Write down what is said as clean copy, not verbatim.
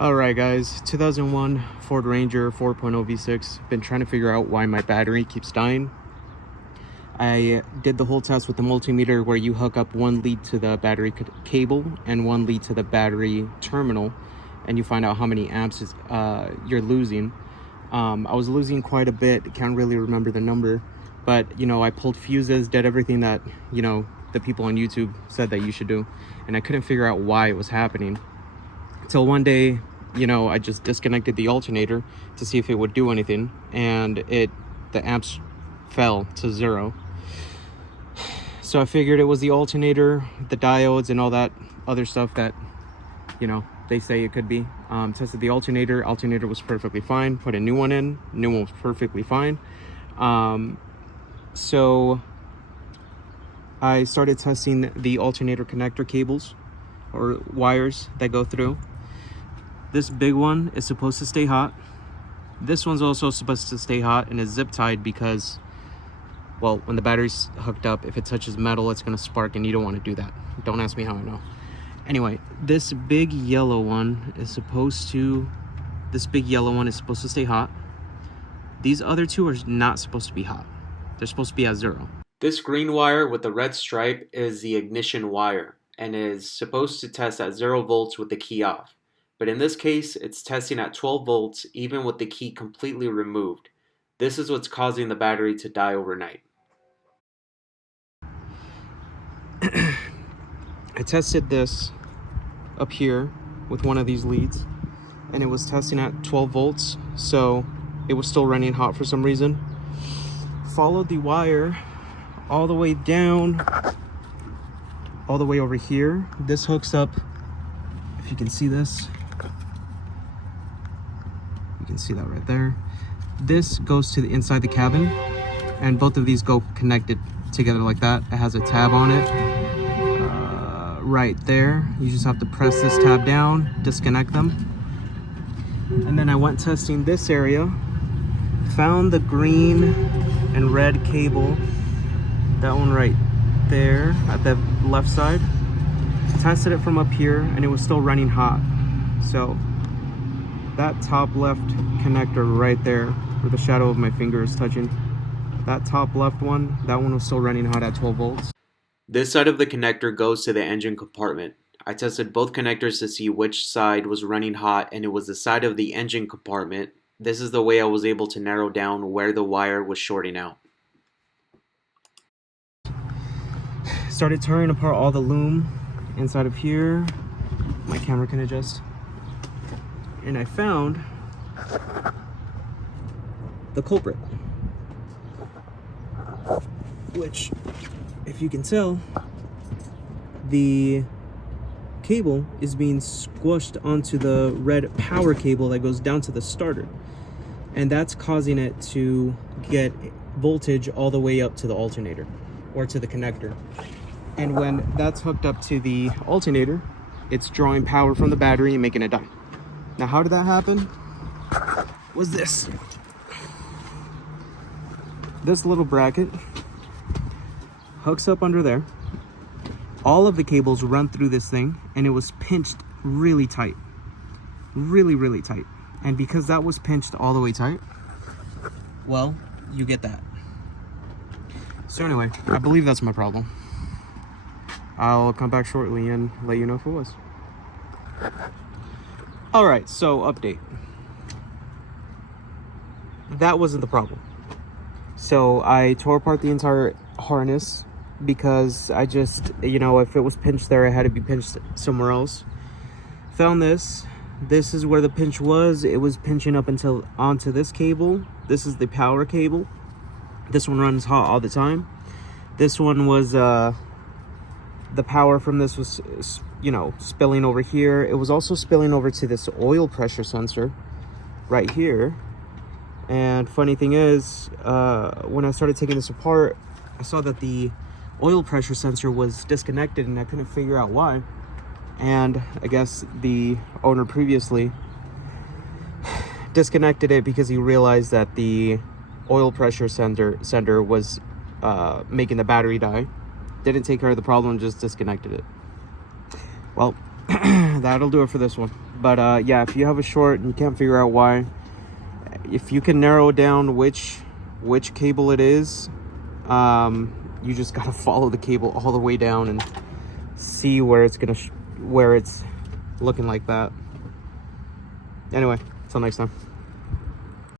Alright guys, 2001 Ford Ranger 4.0 V6. Been trying to figure out why my battery keeps dying. I did the whole test with the multimeter where you hook up one lead to the battery cable and one lead to the battery terminal, and you find out how many amps you're losing. I was losing quite a bit, can't really remember the number, but I pulled fuses, did everything that the people on YouTube said that you should do, and I couldn't figure out why it was happening until one day. I just disconnected the alternator to see if it would do anything, and the amps fell to 0. So I figured it was the alternator, the diodes, and all that other stuff that they say it could be. Tested the alternator was perfectly fine. Put a new one in, new one was perfectly fine. So I started testing the alternator connector cables or wires that go through. This big one is supposed to stay hot. This one's also supposed to stay hot and is zip tied because, well, when the battery's hooked up, if it touches metal, it's gonna spark, and you don't want to do that. Don't ask me how I know. Anyway, this big yellow one is supposed to stay hot. These other two are not supposed to be hot. They're supposed to be at 0. This green wire with the red stripe is the ignition wire and is supposed to test at 0 volts with the key off. But in this case, it's testing at 12 volts even with the key completely removed. This is what's causing the battery to die overnight. I tested this up here with one of these leads, and it was testing at 12 volts, so it was still running hot for some reason. Followed the wire all the way down, all the way over here. This hooks up, if you can see this, you can see that right there. This goes to the inside the cabin, and both of these go connected together like that. It has a tab on it right there. You just have to press this tab down, disconnect them. And then I went testing this area, found the green and red cable, that one right there at the left side. Tested it from up here, and it was still running hot. So that top left connector right there, where the shadow of my finger is touching, that top left one, that one was still running hot at 12 volts. This side of the connector goes to the engine compartment. I tested both connectors to see which side was running hot, and it was the side of the engine compartment. This is the way I was able to narrow down where the wire was shorting out. Started tearing apart all the loom inside of here. My camera can adjust. And I found the culprit, which, if you can tell, the cable is being squished onto the red power cable that goes down to the starter, and that's causing it to get voltage all the way up to the alternator or to the connector. And when that's hooked up to the alternator, it's drawing power from the battery and making it die. Now, how did that happen? Was this little bracket hooks up under there. All of the cables run through this thing, and it was pinched really tight, really tight. And because that was pinched all the way tight, well, you get that. So anyway, I believe that's my problem. I'll come back shortly and let you know if it was. All right, so update. That wasn't the problem. So I tore apart the entire harness because I just, if it was pinched there, it had to be pinched somewhere else. Found this. This is where the pinch was. It was pinching up onto this cable. This is the power cable. This one runs hot all the time. This one was, the power from this was, spilling over here. It was also spilling over to this oil pressure sensor right here. And funny thing is, when I started taking this apart, I saw that the oil pressure sensor was disconnected, and I couldn't figure out why. And I guess the owner previously disconnected it because he realized that the oil pressure sender was making the battery die. Didn't take care of the problem, just disconnected it. Well, that'll do it for this one. But yeah, if you have a short and you can't figure out why, if you can narrow down which cable it is, you just gotta follow the cable all the way down and see where it's gonna where it's looking like that. Anyway, until next time.